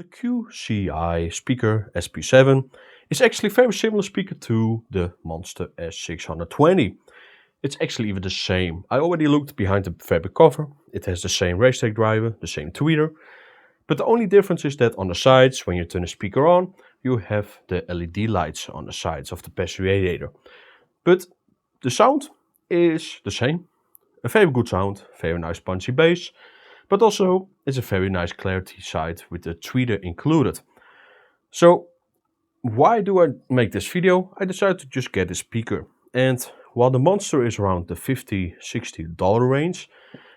The QCY speaker SP7 is actually a very similar speaker to the Monster S620. It's actually even the same. I already looked behind the fabric cover. It has the same racetrack driver, the same tweeter. But the only difference is that on the sides, when you turn the speaker on, you have the LED lights on the sides of the passenger radiator. But the sound is the same. A very good sound, very nice punchy bass. But also it's a very nice clarity side with the tweeter included. So why do I make this video? I decided to just get a speaker. And while the Monster is around the $50–$60 range,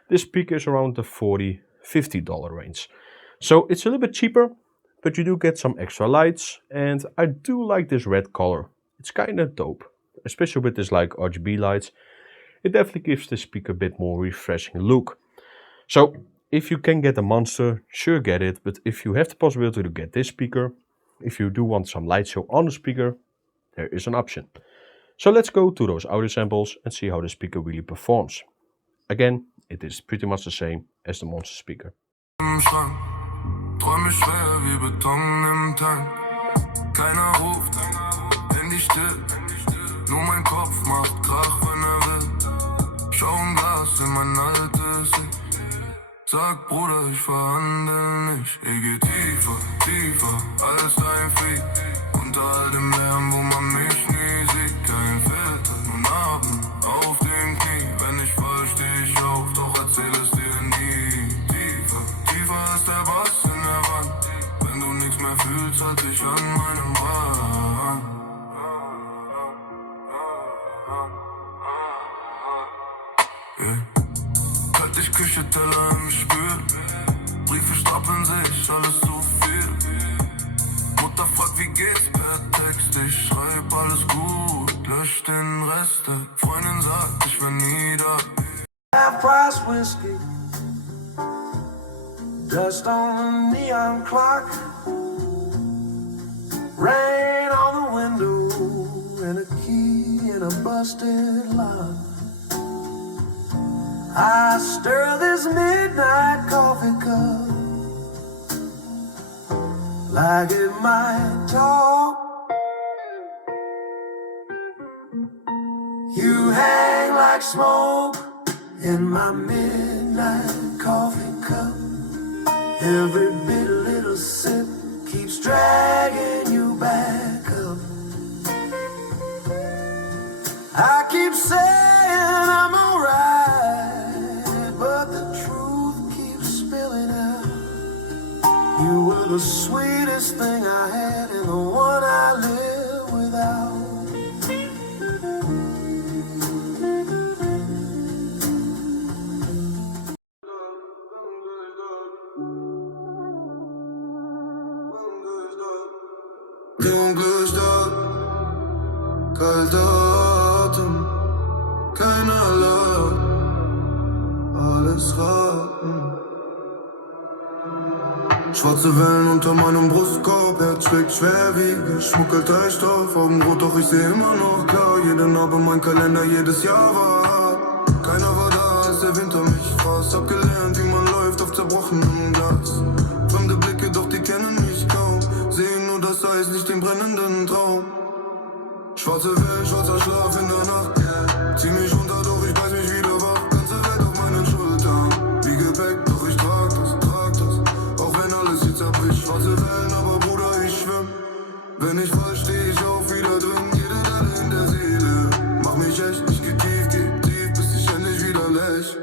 this speaker is around the $40–$50 range. So it's a little bit cheaper, but you do get some extra lights. And I do like this red color. It's kind of dope, especially with this like RGB lights. It definitely gives the speaker a bit more refreshing look. So if you can get a Monster, sure get it, but if you have the possibility to get this speaker, if you do want some light show on the speaker, there is an option. So let's go to those audio samples and see how the speaker really performs. Again, it is pretty much the same as the Monster speaker. Träume schwer wie Beton im Tank. Keiner ruft, Handy still. Nur mein Kopf macht Krach, wenn will. Schau ein Glas in mein altes Ich. Sag Bruder, ich verhandel nicht. Ich geh tiefer, tiefer als ein Vieh. Unter all dem Lärm, wo man mich nie sieht. Kein Filter, nur Narben auf dem Knie. Wenn ich fall, steh ich auf, doch erzähl es dir nie. Tiefer, tiefer als der Bass in der Wand. Wenn du nichts mehr fühlst, halt dich an meinem Rand. Yeah. Kalt ich Küche, Teller im Spül. Briefe stapeln sich, alles zu viel. Mutter fragt, wie geht's per Text. Ich schreib alles gut, lösch den Rest. Freundin sagt, ich wär nie da. Half-price whiskey, dust on the neon clock, rain on the window, and a key in a busted lock. I stir this midnight coffee cup like it might talk. You hang like smoke in my midnight coffee cup. Every bit a little sip keeps dragging you back up. I keep saying I'm alright, but the truth keeps spilling out. You were the sweetest thing I had and the one I live without. Dunkle Stadt, kalter Atem, keiner laut, alles raten. Schwarze Wellen unter meinem Brustkorb, Herz schlägt schwerwiegend, schmuckelter Stoff, Augenrot, doch ich seh immer noch klar. Jede Narbe, mein Kalender, jedes Jahr war hart. Keiner war da, als der Winter mich fraß. Hab gelernt, wie man läuft auf zerbrochenem Glas. Fremde Blicke, doch die kennen mich kaum. Sehen nur das Eis, nicht den brennenden Traum. Schwarze Wellen, schwarzer Schlaf in der Nacht. Zieh mich runter, doch ich beiß mich wieder wach. Ganze Welt auf meinen Schultern. Wie Gepäck, doch ich trag das. Auch wenn alles hier zerbricht. Schwarze Wellen, aber Bruder, ich schwimm. Wenn ich fall, steh ich auch wieder drin. Jede Delle in der Seele mach mich echt. Ich geh tief, bis ich endlich wieder läch.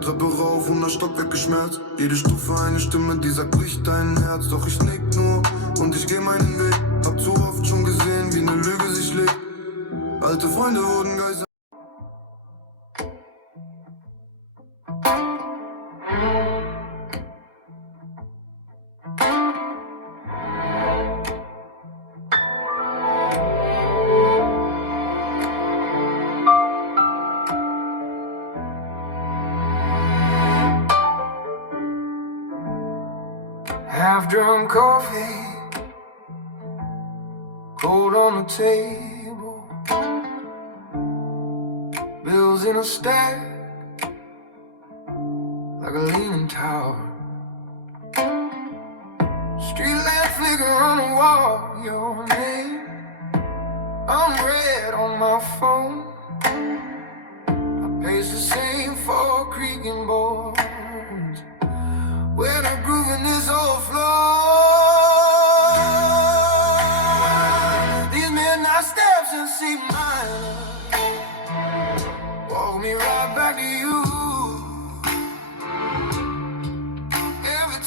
Treppe rauf, 100 Stockwerke Schmerz. Jede Stufe eine Stimme, die sagt, brich dein Herz. Doch ich nick nur und ich geh meinen Weg. Hab zu oft schon gesehen, wie ne Lüge sich legt. Alte Freunde wurden Geister. Half-drunk coffee, cold on the table, bills in a stack, like a leaning tower. Street light flicker on the wall, your name. I'm red on my phone. I pace the same for creaking boards when I'm grooving this old floor. These midnight steps and see mine walk me right back to you. Every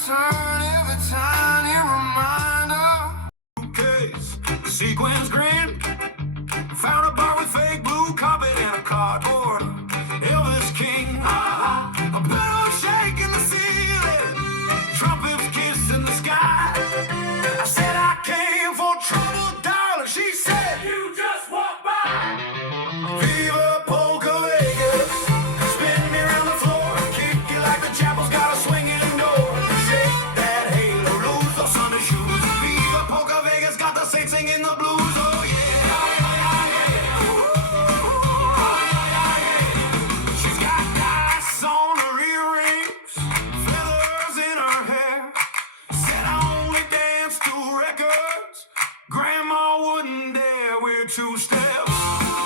tiny reminder. Case, sequence grin. Found a bar with fake blue carpet and a cardboard Elvis King. A pillow shake in the ceiling, trumpets kiss in the sky. I said I came for trouble, darling. She said you just walk by. Viva Polka Vegas, spin me around the floor, kick you like the chapel's got a swinging door. Shake that halo, lose those Sunday shoes. Viva Polka Vegas, got the saints singing the blues. Oh yeah. She's got dice on her earrings, feathers in her hair. Said I only dance to records Grandma wouldn't dare. We're two steps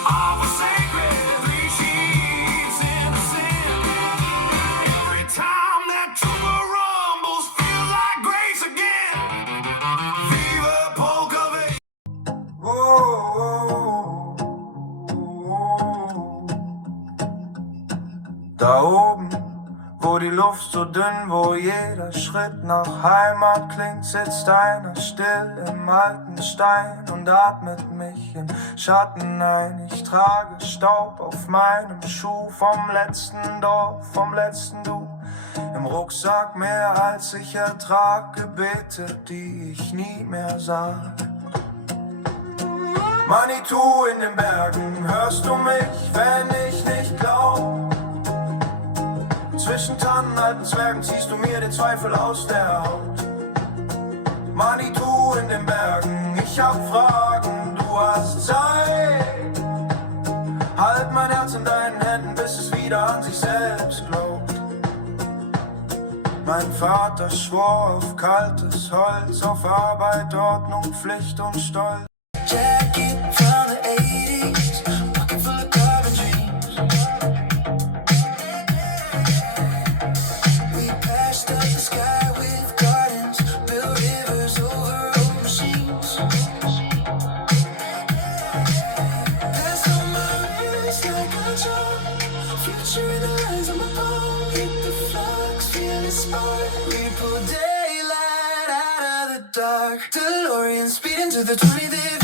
off a sacred, three sheets in a sin. Every time that tuba rumbles, feels like grace again. Viva Polka Vegas. Da oben, wo die Luft so dünn, wo jeder Schritt nach Heimat klingt, sitzt einer still im alten Stein und atmet mich im Schatten ein. Ich trage Staub auf meinem Schuh vom letzten Dorf, vom letzten Du. Im Rucksack mehr als ich ertrag, Gebete, die ich nie mehr sah. Manitou in den Bergen, hörst du mich, wenn ich nicht glaub? Zwischen Tannen, alten Zwergen ziehst du mir den Zweifel aus der Haut. Manitou in den Bergen, ich hab Fragen, du hast Zeit. Halt mein Herz in deinen Händen, bis es wieder an sich selbst glaubt. Mein Vater schwor auf kaltes Holz, auf Arbeit, Ordnung, Pflicht und Stolz. Jacket from the 80s, pocket full of carbon dreams. We passed up the sky with gardens, built rivers over old machines. Past all my worries like a charm, future in the eyes of my palm. Hit the flux, feel the spark. We pull daylight out of the dark. DeLorean speeding to the 20th.